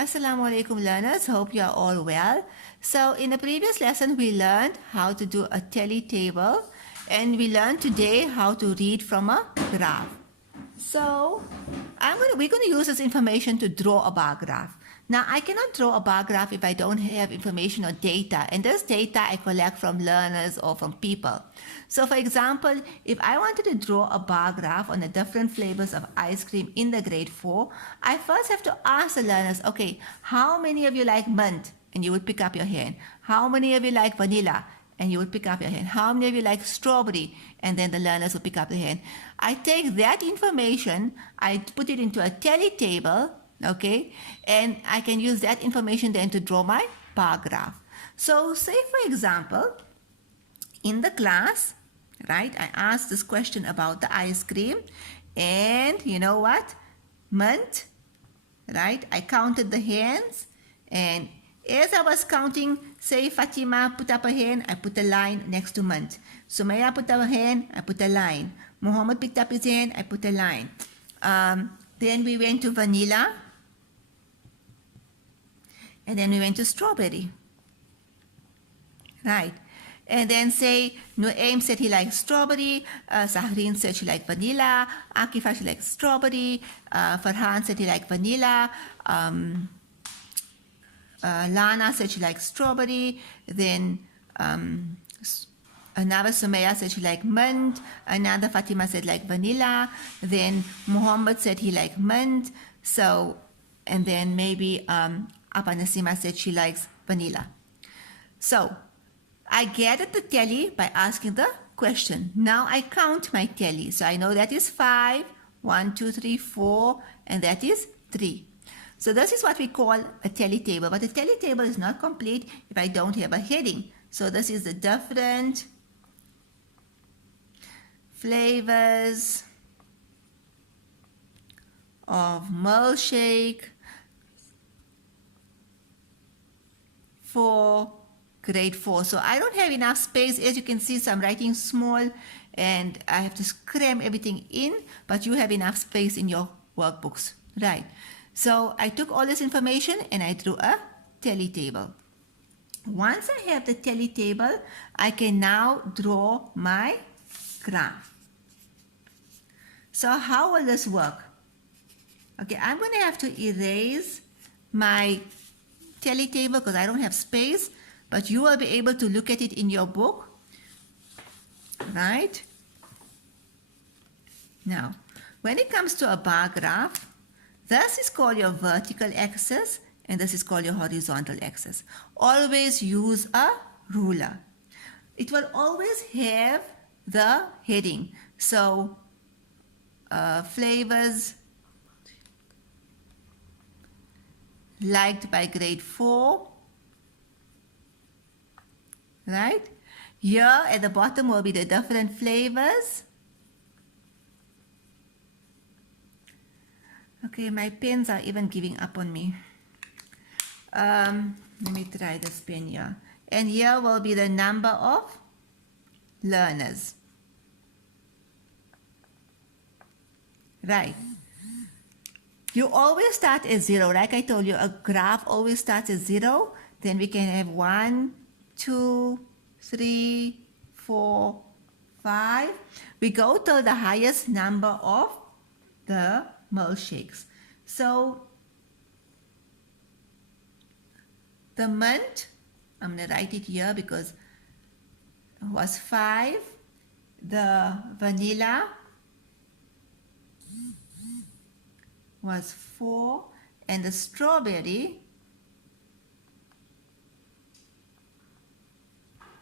Assalamu alaikum learners, hope you are all well. So in the previous lesson we learned how to do a tally table and we learned today how to read from a graph. So we're going to use this information to draw a bar graph. Now I cannot draw a bar graph if I don't have information or data, and this data I collect from learners or from people. So for example, if I wanted to draw a bar graph on the different flavors of ice cream in the grade 4, I first have to ask the learners, okay, how many of you like mint? And you would pick up your hand. How many of you like vanilla? And you would pick up your hand. How many of you like strawberry? And then the learners will pick up their hand. I take that information, I put it into a tally table, okay, and I can use that information then to draw my bar graph. So say for example, in the class, right, I asked this question about the ice cream, and you know what, mint, right, I counted the hands, and as I was counting, say Fatima put up a hand, I put a line next to mint. Sumaya put up a hand, I put a line. Muhammad picked up his hand, I put a line. Then we went to vanilla, and then we went to strawberry, right? And then say Nuaim said he likes strawberry, Sahreen said she liked vanilla, Akifa she likes strawberry, Farhan said he liked vanilla, Lana said she likes strawberry, then another Sumaya said she liked mint, another Fatima said like vanilla, then Muhammad said he liked mint, so, and then maybe Apa Nasima said she likes vanilla. So I gathered the tally by asking the question. Now I count my tally. So I know that is 5, 1, 2, 3, 4, and that is 3. So this is what we call a tally table. But the tally table is not complete if I don't have a heading. So this is the different flavors of milkshake for grade 4. So I don't have enough space. As you can see, so I'm writing small and I have to cram everything in, but you have enough space in your workbooks, right? So I took all this information and I drew a tally table. Once I have the tally table, I can now draw my graph. So how will this work? Okay, I'm going to have to erase my tally table because I don't have space, but you will be able to look at it in your book, right? Now, when it comes to a bar graph, this is called your vertical axis and this is called your horizontal axis. Always use a ruler. It will always have the heading. So, flavors liked by grade 4, right? Here at the bottom will be the different flavors. Okay, my pens are even giving up on me. Let me try this pen here. And here will be the number of learners. Right. You always start at 0. Like I told you, a graph always starts at 0. Then we can have 1, 2, 3, 4, 5. We go till the highest number of the milkshakes. So the mint, I'm going to write it here because it was 5. The vanilla was 4, and the strawberry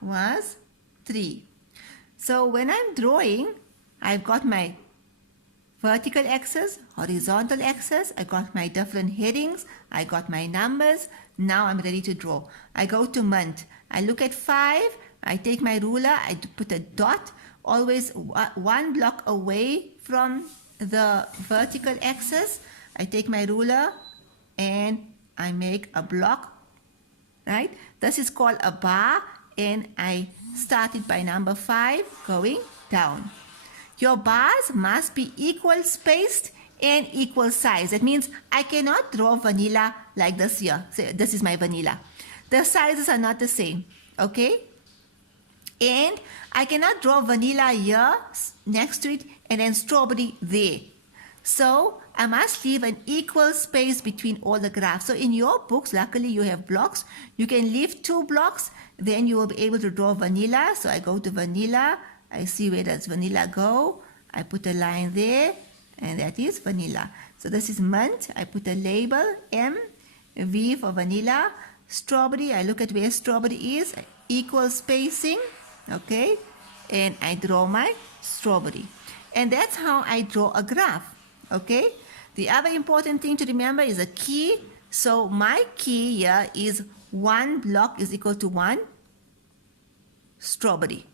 was 3. So when I'm drawing, I've got my vertical axis, horizontal axis, I got my different headings, I got my numbers. Now I'm ready to draw. I go to mint. I look at 5, I take my ruler, I put a dot, always one block away from the vertical axis. I take my ruler and I make a block, right? This is called a bar, and I started by number 5 going down. Your bars must be equal spaced and equal size. That means I cannot draw vanilla like this here. So this is my vanilla. The sizes are not the same, okay? And I cannot draw vanilla here next to it and then strawberry there. So I must leave an equal space between all the graphs. So in your books, luckily you have blocks. You can leave 2 blocks, then you will be able to draw vanilla. So I go to vanilla, I see where does vanilla go. I put a line there, and that is vanilla. So this is mint. I put a label, M, V for vanilla. Strawberry, I look at where strawberry is, equal spacing, okay? And I draw my strawberry. And that's how I draw a graph, okay? The other important thing to remember is a key. So my key here is 1 block is equal to 1 strawberry.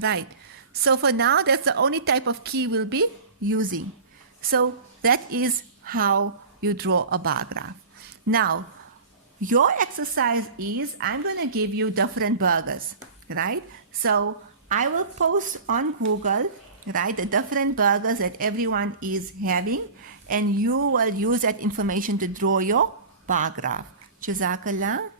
Right. So for now, that's the only type of key we'll be using. So that is how you draw a bar graph. Now, your exercise is, I'm going to give you different burgers, right? So I will post on Google, right, the different burgers that everyone is having, and you will use that information to draw your bar graph. Jazakallah.